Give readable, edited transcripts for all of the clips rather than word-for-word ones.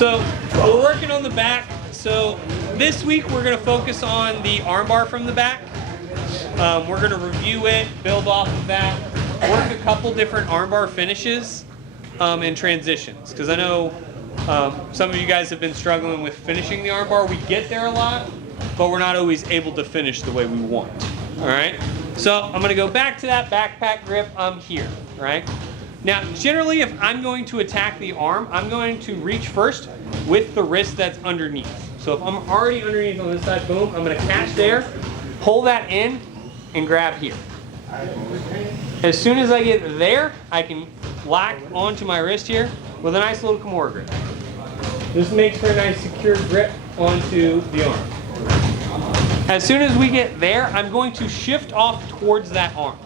So we're working on the back. So this week we're going to focus on the armbar from the back. We're going to review it, build off of that, work a couple different armbar finishes and transitions. Because I know some of you guys have been struggling with finishing the armbar. We get there a lot, but we're not always able to finish the way we want. All right. So I'm going to go back to that backpack grip here. All right. Now, generally, if I'm going to attack the arm, I'm going to reach first with the wrist that's underneath. So if I'm already underneath on this side, boom, I'm going to catch there, pull that in, and grab here. As soon as I get there, I can lock onto my wrist here with a nice little Kimura grip. This makes for a nice secure grip onto the arm. As soon as we get there, I'm going to shift off towards that arm.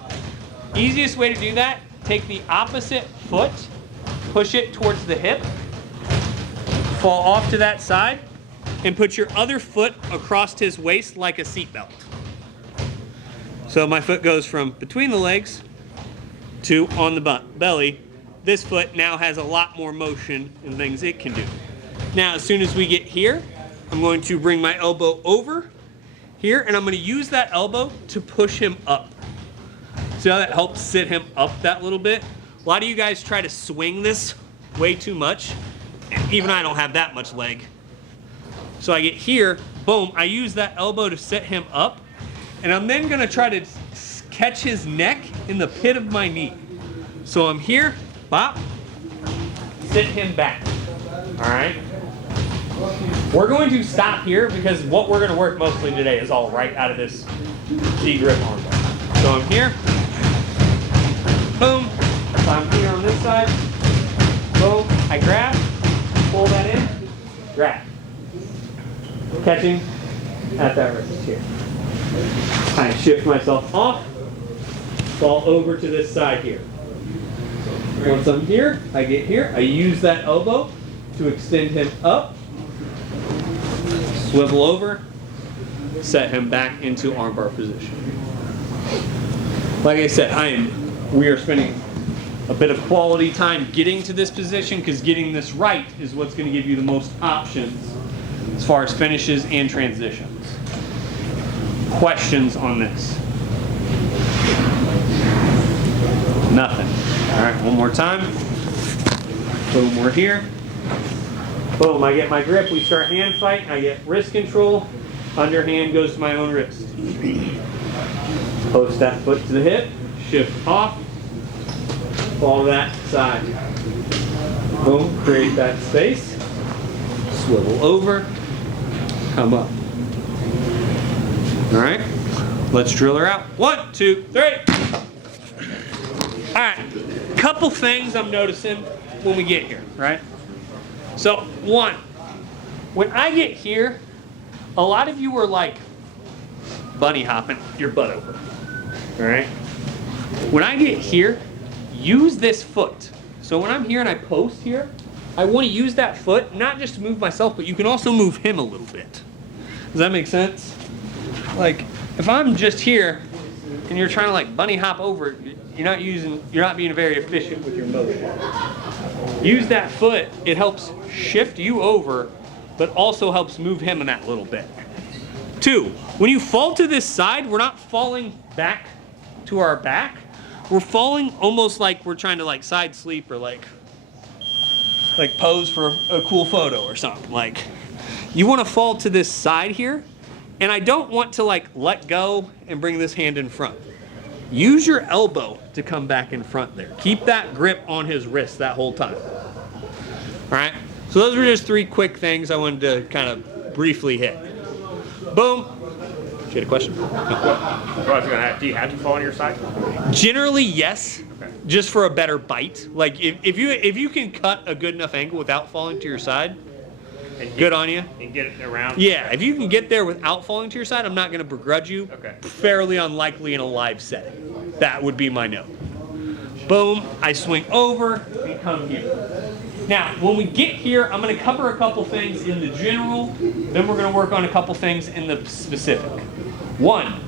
Easiest way to do that, take the opposite foot, push it towards the hip, fall off to that side, and put your other foot across his waist like a seatbelt. So my foot goes from between the legs to on the belly. This foot now has a lot more motion and things it can do. Now, as soon as we get here, I'm going to bring my elbow over here, and I'm going to use that elbow to push him up. See how that helps sit him up that little bit? A lot of you guys try to swing this way too much. Even I don't have that much leg. So I get here, boom, I use that elbow to set him up, and I'm then gonna try to catch his neck in the pit of my knee. So I'm here, bop, sit him back, all right? We're going to stop here because what we're gonna work mostly today is all right out of this D-grip armbar. So I'm here, boom, I'm here on this side, boom, I grab, pull that in, grab. Catching at that wrist here. I shift myself off, fall over to this side here. Once I'm here, I get here, I use that elbow to extend him up, swivel over, set him back into armbar position. Like I said, we are spending a bit of quality time getting to this position because getting this right is what's going to give you the most options as far as finishes and transitions. Questions on this? Nothing. All right, one more time. Boom, we're here. Boom, I get my grip. We start hand fight. I get wrist control. Underhand goes to my own wrist. Post that foot to the hip. Shift off. Fall that side. Boom, create that space. Swivel over. Come up. All right, let's drill her out. 1, 2, 3. All right, couple things I'm noticing when we get here, right? So one, when I get here, a lot of you are like bunny hopping your butt over, all right? When I get here, use this foot. So when I'm here and I post here, I want to use that foot, not just to move myself, but you can also move him a little bit. Does that make sense? Like, if I'm just here and you're trying to like bunny hop over, you're not being very efficient with your motion. Use that foot, it helps shift you over, but also helps move him in that little bit. 2, when you fall to this side, we're not falling back to our back. We're falling almost like we're trying to like side sleep or like pose for a cool photo or something. Like, you want to fall to this side here, and I don't want to like let go and bring this hand in front. Use your elbow to come back in front there. Keep that grip on his wrist that whole time. All right, so those were just 3 quick things I wanted to kind of briefly hit. Boom. You had a question? No. Do you have to fall on your side? Generally, yes. Okay. Just for a better bite. Like if you can cut a good enough angle without falling to your side, good on you. And get it around? Yeah, if you can get there without falling to your side, I'm not going to begrudge you. Okay. Fairly unlikely in a live setting. That would be my no. Boom, I swing over and come here. Now, when we get here, I'm going to cover a couple things in the general, then we're going to work on a couple things in the specific. 1,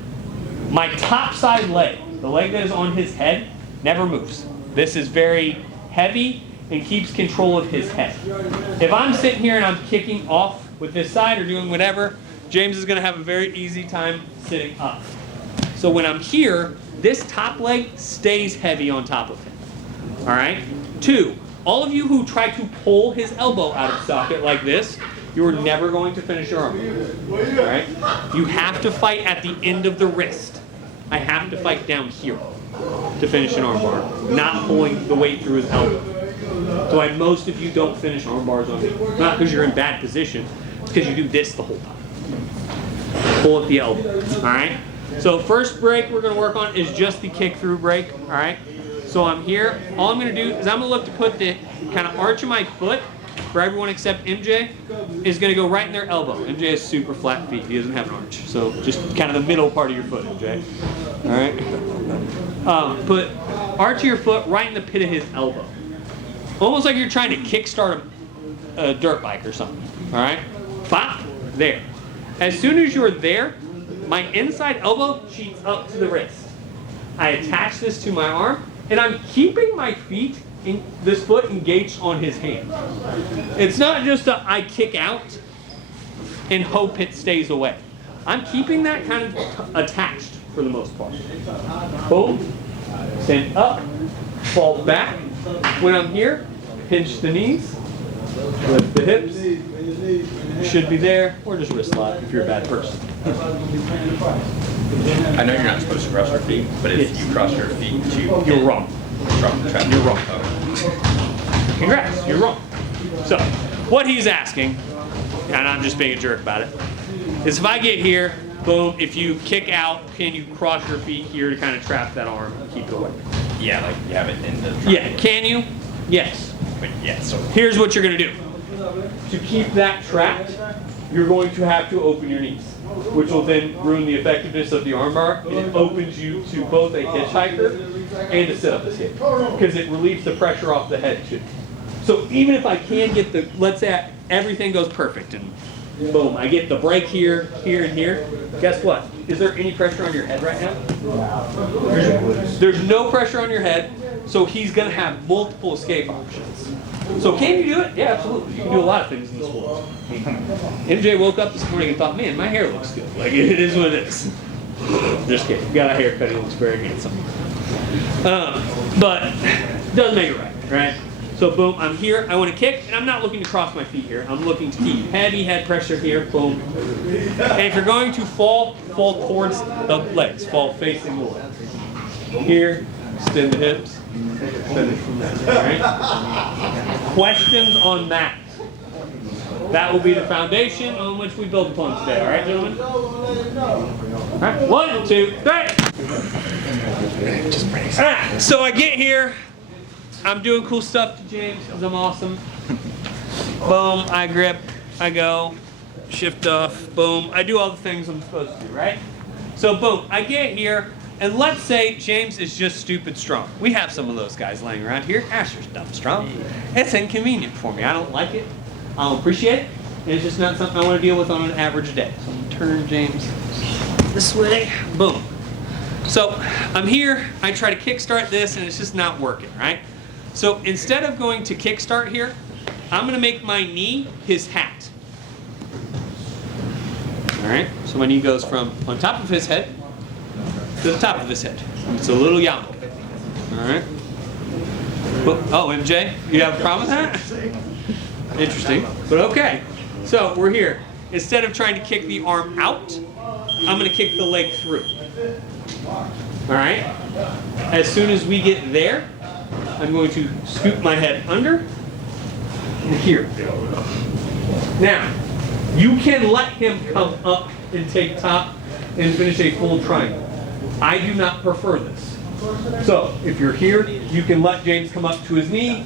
my top side leg, the leg that is on his head, never moves. This is very heavy and keeps control of his head. If I'm sitting here and I'm kicking off with this side or doing whatever, James is going to have a very easy time sitting up. So when I'm here, this top leg stays heavy on top of him. All right? 2, all of you who try to pull his elbow out of socket like this, you're never going to finish your arm. All right? You have to fight at the end of the wrist. I have to fight down here to finish an armbar, not pulling the weight through his elbow. So why most of you don't finish arm bars on me. Not because you're in bad position, it's because you do this the whole time. Pull at the elbow, all right? So first break we're gonna work on is just the kick through break, all right? So I'm here, all I'm gonna do is I'm gonna look to put the kind of arch of my foot, for everyone except MJ, is gonna go right in their elbow. MJ has super flat feet, he doesn't have an arch. So just kind of the middle part of your foot, MJ, all right? Put arch of your foot right in the pit of his elbow. Almost like you're trying to kickstart a dirt bike or something, all right? Bop, there. As soon as you're there, my inside elbow cheats up to the wrist. I attach this to my arm, and I'm keeping my feet, this foot engaged on his hand. It's not just I kick out and hope it stays away. I'm keeping that kind of attached for the most part. Boom, stand up, fall back. When I'm here, pinch the knees, lift the hips, should be there, or just wrist lock if you're a bad person. I know you're not supposed to cross your feet, but if you cross your feet, you're wrong. You're wrong. Congrats, you're wrong. So, what he's asking, and I'm just being a jerk about it, is if I get here, boom, if you kick out, can you cross your feet here to kind of trap that arm and keep it away? Yeah, like you have it in the triangle. Yeah, can you? Yes. But yeah, so Here's what you're going to do. To keep that trapped, you're going to have to open your knees, which will then ruin the effectiveness of the armbar. It opens you to both a hitchhiker and a sit-up escape, because it relieves the pressure off the head too. So even if I can get the, let's say everything goes perfect and boom, I get the break here, here, and here, guess what? Is there any pressure on your head right now? There's no pressure on your head, so he's going to have multiple escape options. So can you do it? Yeah, absolutely. You can do a lot of things in this world. MJ woke up this morning and thought, man, my hair looks good. Like, it is what it is. Just kidding. Got a haircut. He looks very handsome. But doesn't make it right? So boom, I'm here. I want to kick, and I'm not looking to cross my feet here. I'm looking to keep heavy head pressure here. Boom. And if you're going to fall towards the legs. Fall facing the legs. Here, extend the hips. Finish from there. All right? Questions on that? That will be the foundation on which we build upon today. All right, gentlemen? All right, 1, 2, 3. All right, so I get here. I'm doing cool stuff to James because I'm awesome. Boom, I grip, I go, shift off, boom. I do all the things I'm supposed to do, right? So boom, I get here, and let's say James is just stupid strong. We have some of those guys laying around here. Asher's dumb strong. It's inconvenient for me. I don't like it. I don't appreciate it. It's just not something I want to deal with on an average day. So I'm going to turn James this way. Boom. So I'm here. I try to kickstart this, and it's just not working, right? So instead of going to kickstart here, I'm going to make my knee his hat. All right? So my knee goes from on top of his head to the top of his head. It's a little yarmulke. All right? Oh, MJ, you have a problem with that? Interesting, but okay. So we're here. Instead of trying to kick the arm out, I'm going to kick the leg through. All right? As soon as we get there, I'm going to scoop my head under and here. Now, you can let him come up and take top and finish a full triangle. I do not prefer this. So, if you're here, you can let James come up to his knee,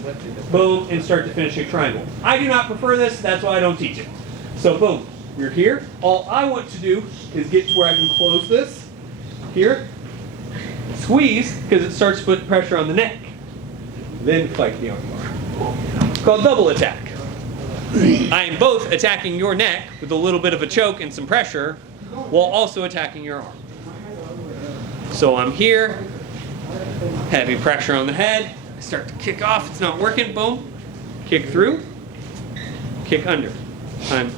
boom, and start to finish a triangle. I do not prefer this, that's why I don't teach it. So, boom, you're here. All I want to do is get to where I can close this, here, squeeze, because it starts to put pressure on the neck. Then fight the armbar. It's called double attack. I am both attacking your neck with a little bit of a choke and some pressure, while also attacking your arm. So I'm here, heavy pressure on the head. I start to kick off. It's not working. Boom. kick through, kick under. I'm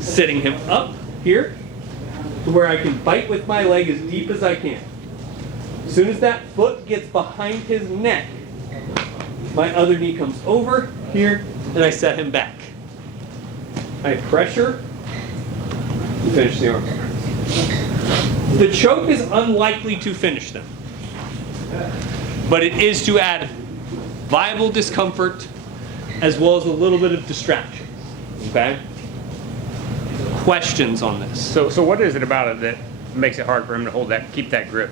sitting him up here to where I can bite with my leg as deep as I can. As soon as that foot gets behind his neck, my other knee comes over here and I set him back. I pressure and finish the armbar. The choke is unlikely to finish them, but it is to add viable discomfort as well as a little bit of distraction. Okay? Questions on this? So what is it about it that makes it hard for him to hold that, keep that grip?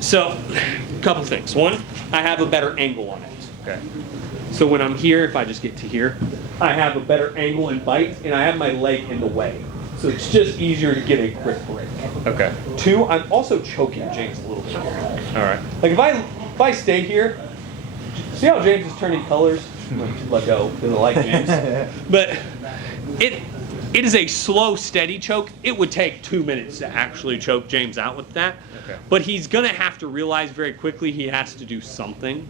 So, a couple things. One, I have a better angle on it. Okay. So when I'm here, if I just get to here, I have a better angle and bite, and I have my leg in the way. So it's just easier to get a grip break. Okay. Two, I'm also choking James a little bit here. All right. Like if I stay here, see how James is turning colors? Let go, doesn't like James. But it is a slow, steady choke. It would take 2 minutes to actually choke James out with that. Okay. But he's gonna have to realize very quickly he has to do something.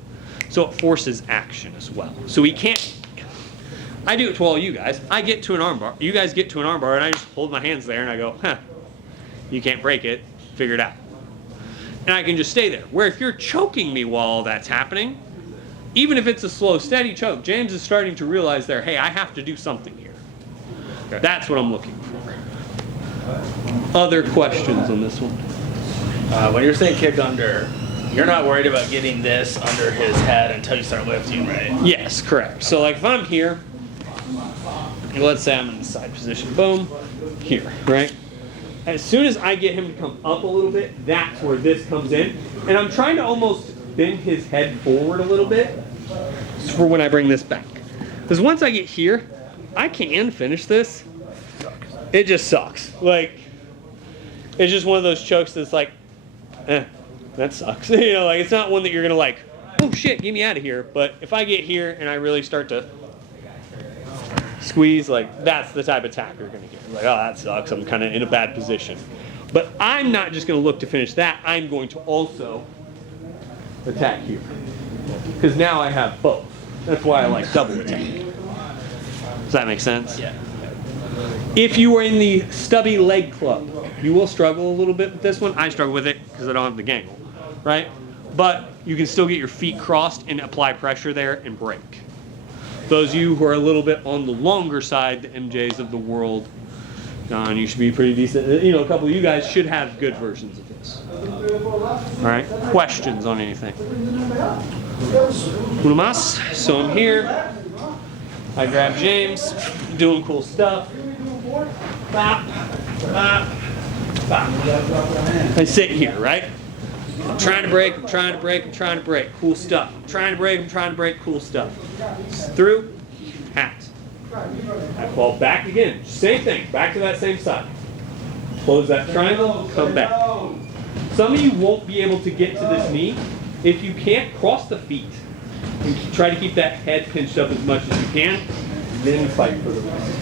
So it forces action as well. So he can't, I do it to all you guys. I get to an armbar, you guys get to an armbar, and I just hold my hands there and I go, huh, you can't break it, figure it out. And I can just stay there. Where if you're choking me while all that's happening, even if it's a slow, steady choke, James is starting to realize there, hey, I have to do something here. Okay. That's what I'm looking for. Other questions on this one? When you're saying kick under, you're not worried about getting this under his head until you start lifting, right? Yes, correct. So like if I'm here, let's say I'm in the side position, boom, here, right? As soon as I get him to come up a little bit, that's where this comes in. And I'm trying to almost bend his head forward a little bit for when I bring this back. Because once I get here, I can finish this. It just sucks. Like, it's just one of those chokes that's like, that sucks. You know, like it's not one that you're gonna like, oh shit, get me out of here. But if I get here and I really start to squeeze, like that's the type of attack you're gonna get. Like, oh, that sucks. I'm kind of in a bad position. But I'm not just gonna look to finish that. I'm going to also attack here because now I have both. That's why I like double attack. Does that make sense? Yeah. If you are in the stubby leg club, you will struggle a little bit with this one. I struggle with it because I don't have the gangle, right? But you can still get your feet crossed and apply pressure there and break. Those of you who are a little bit on the longer side, the MJs of the world, John, you should be pretty decent. You know, a couple of you guys should have good versions of this. All right, questions on anything? Uno más. So I'm here. I grab James, doing cool stuff. Bop, bop, bop. I sit here, right? I'm trying to break, I'm trying to break, I'm trying to break. Cool stuff. I'm trying to break, I'm trying to break. Cool stuff. Through, hat. I fall back again. Same thing, back to that same side. Close that triangle, come back. Some of you won't be able to get to this knee if you can't cross the feet. And try to keep that head pinched up as much as you can, then fight for the rest.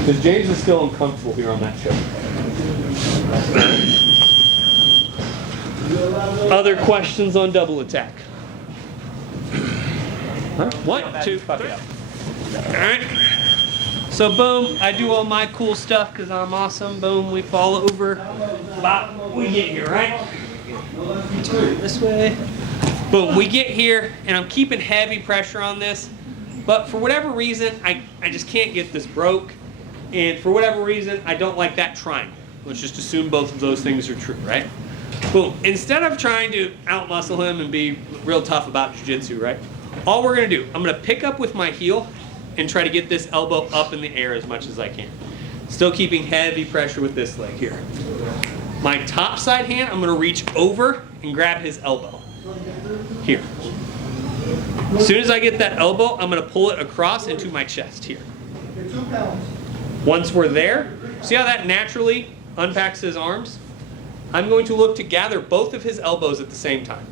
Because James is still uncomfortable here on that choke. Other questions on double attack? Huh? 1, 2, 3. Alright. So boom, I do all my cool stuff because I'm awesome. Boom, we fall over. Bop, we get here, right? Turn this way. Boom, we get here, and I'm keeping heavy pressure on this, but for whatever reason, I just can't get this broke, and for whatever reason, I don't like that triangle. Let's just assume both of those things are true, right? Boom, instead of trying to outmuscle him and be real tough about jiu-jitsu, right? All we're gonna do, I'm gonna pick up with my heel and try to get this elbow up in the air as much as I can. Still keeping heavy pressure with this leg here. My top side hand, I'm gonna reach over and grab his elbow. Here. As soon as I get that elbow, I'm going to pull it across into my chest here. Once we're there, see how that naturally unpacks his arms? I'm going to look to gather both of his elbows at the same time.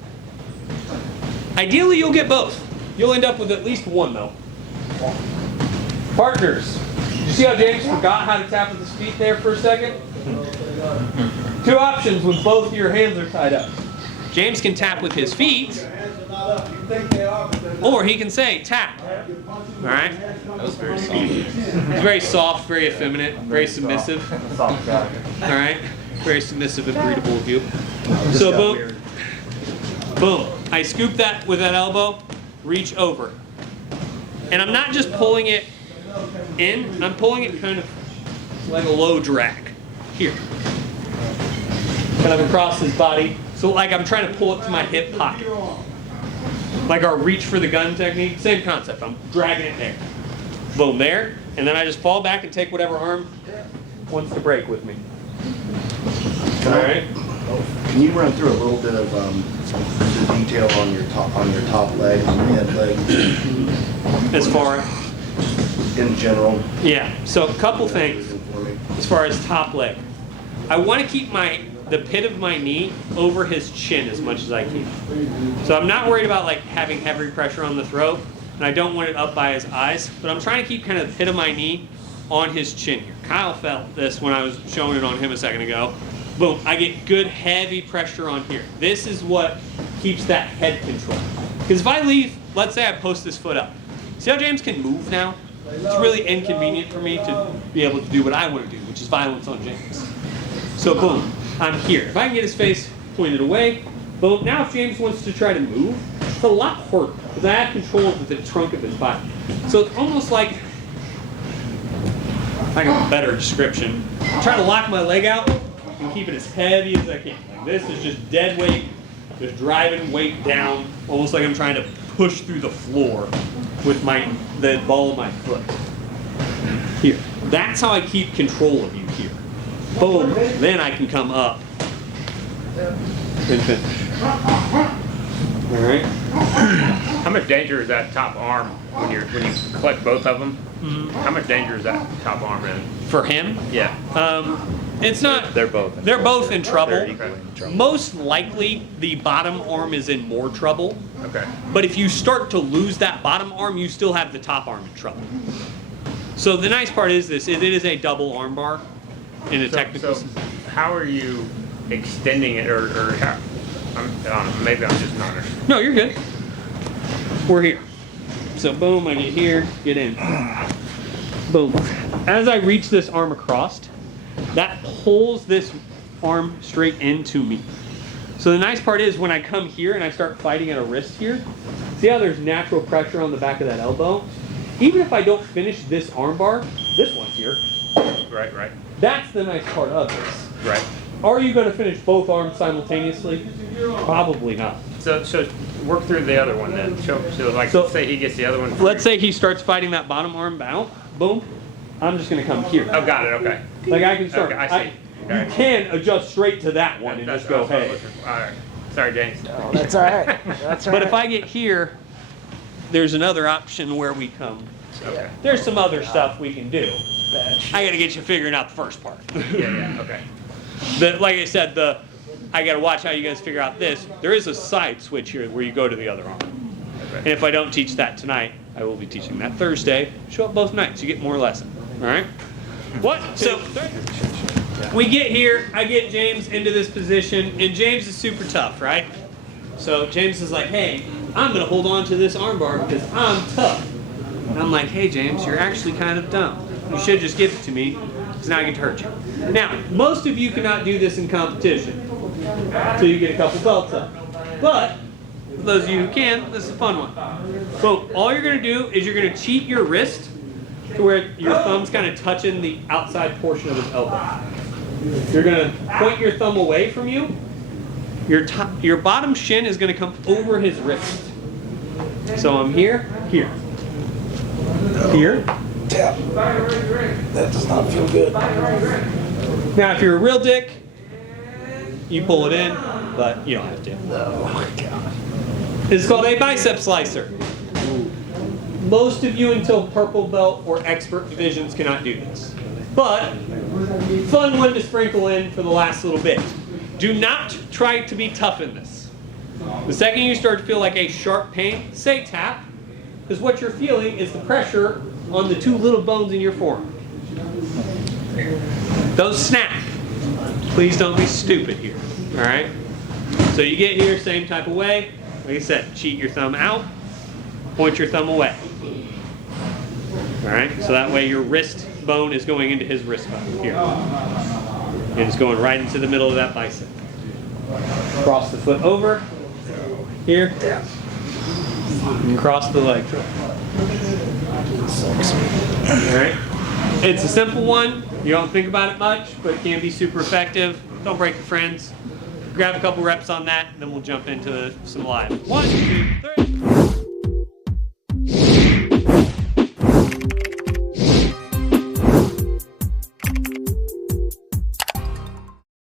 Ideally, you'll get both. You'll end up with at least one, though. Partners. You see how James forgot how to tap with his feet there for a second? Two options when both your hands are tied up. James can tap with his feet, Or he can say tap. All right? That was very soft. He's very soft, very effeminate, very submissive. All right? Very submissive and breedable of you. So boom. Boom. I scoop that with that elbow, reach over. And I'm not just pulling it in, I'm pulling it kind of like a low drag. Here. Kind of across his body. So like I'm trying to pull it to my hip pocket. Like our reach for the gun technique, same concept. I'm dragging it there. Boom, there. And then I just fall back and take whatever arm wants to break with me. All right. Can you run through a little bit of the detail on your top leg and mid leg As far, in general? yeah. So a couple things as far as top leg. I want to keep the pit of my knee over his chin as much as I can. So I'm not worried about like having heavy pressure on the throat, and I don't want it up by his eyes, but I'm trying to keep kind of the pit of my knee on his chin here. Kyle felt this when I was showing it on him a second ago. Boom, I get good heavy pressure on here. This is what keeps that head control. Because if I leave, let's say I post this foot up. See how James can move now? It's really inconvenient for me to be able to do what I want to do, which is violence on James. So boom, I'm here. If I can get his face pointed away, boom. Now if James wants to try to move, it's a lot harder because I have control of the trunk of his body. So it's almost like a better description. I'm trying to lock my leg out and keep it as heavy as I can. Like this is just dead weight, just driving weight down, almost like I'm trying to push through the floor with the ball of my foot. Here. That's how I keep control of you here. Boom. Then I can come up and finish. All right. How much danger is that top arm when you collect both of them? Mm-hmm. How much danger is that top arm in? For him? Yeah. It's not. They're both. They're both in trouble. They're equally in trouble. Most likely, the bottom arm is in more trouble. Okay. But if you start to lose that bottom arm, you still have the top arm in trouble. So the nice part is this: it is a double arm bar in a technical. So how are you extending it, or how? I don't know. Maybe I'm just not. No, you're good. We're here. So boom, I get here, get in. Boom. As I reach this arm across, that pulls this arm straight into me. So the nice part is when I come here and I start fighting at a wrist here, see how there's natural pressure on the back of that elbow? Even if I don't finish this arm bar, this one's here. Right. That's the nice part of this. Right. Are you going to finish both arms simultaneously? Probably not. So work through the other one then. So like, So- let's say he gets the other one. Let's say he starts fighting that bottom arm out. Boom. I'm just going to come here. Oh, got it. Okay. Like I can start. Okay, I see. You can adjust straight to that one and just go, hey. All right. Sorry, James. That's all right. That's all But right. if I get here, there's another option where we come. Okay. There's some other stuff we can do. I got to get you figuring out the first part. Yeah. Okay. Like I said, I got to watch how you guys figure out this. There is a side switch here where you go to the other arm. And if I don't teach that tonight, I will be teaching that Thursday. Show up both nights. You get more lesson. All right? What? So we get here. I get James into this position, and James is super tough, right? So James is like, hey, I'm going to hold on to this armbar because I'm tough. And I'm like, hey, James, you're actually kind of dumb. You should just give it to me because now I get to hurt you. Now, most of you cannot do this in competition until you get a couple belts up. But for those of you who can, this is a fun one. So all you're going to do is you're going to cheat your wrist to where your thumb's kind of touching the outside portion of his elbow. You're going to point your thumb away from you. Your bottom shin is going to come over his wrist. So I'm here. Here. Tap. That does not feel good. Now, if you're a real dick, you pull it in, but you don't have to. Oh my god. It's called a bicep slicer. Most of you until purple belt or expert divisions cannot do this. But, fun one to sprinkle in for the last little bit. Do not try to be tough in this. The second you start to feel like a sharp pain, say tap, because what you're feeling is the pressure on the two little bones in your forearm. Those snap. Please don't be stupid here, all right? So you get here, same type of way. like I said, cheat your thumb out, point your thumb away. All right, so that way your wrist bone is going into his wrist bone here. And it's going right into the middle of that bicep. Cross the foot over here. And cross the leg. All right. It's a simple one. You don't think about it much, but it can be super effective. Don't break your friends. Grab a couple reps on that, and then we'll jump into some live. 1, 2,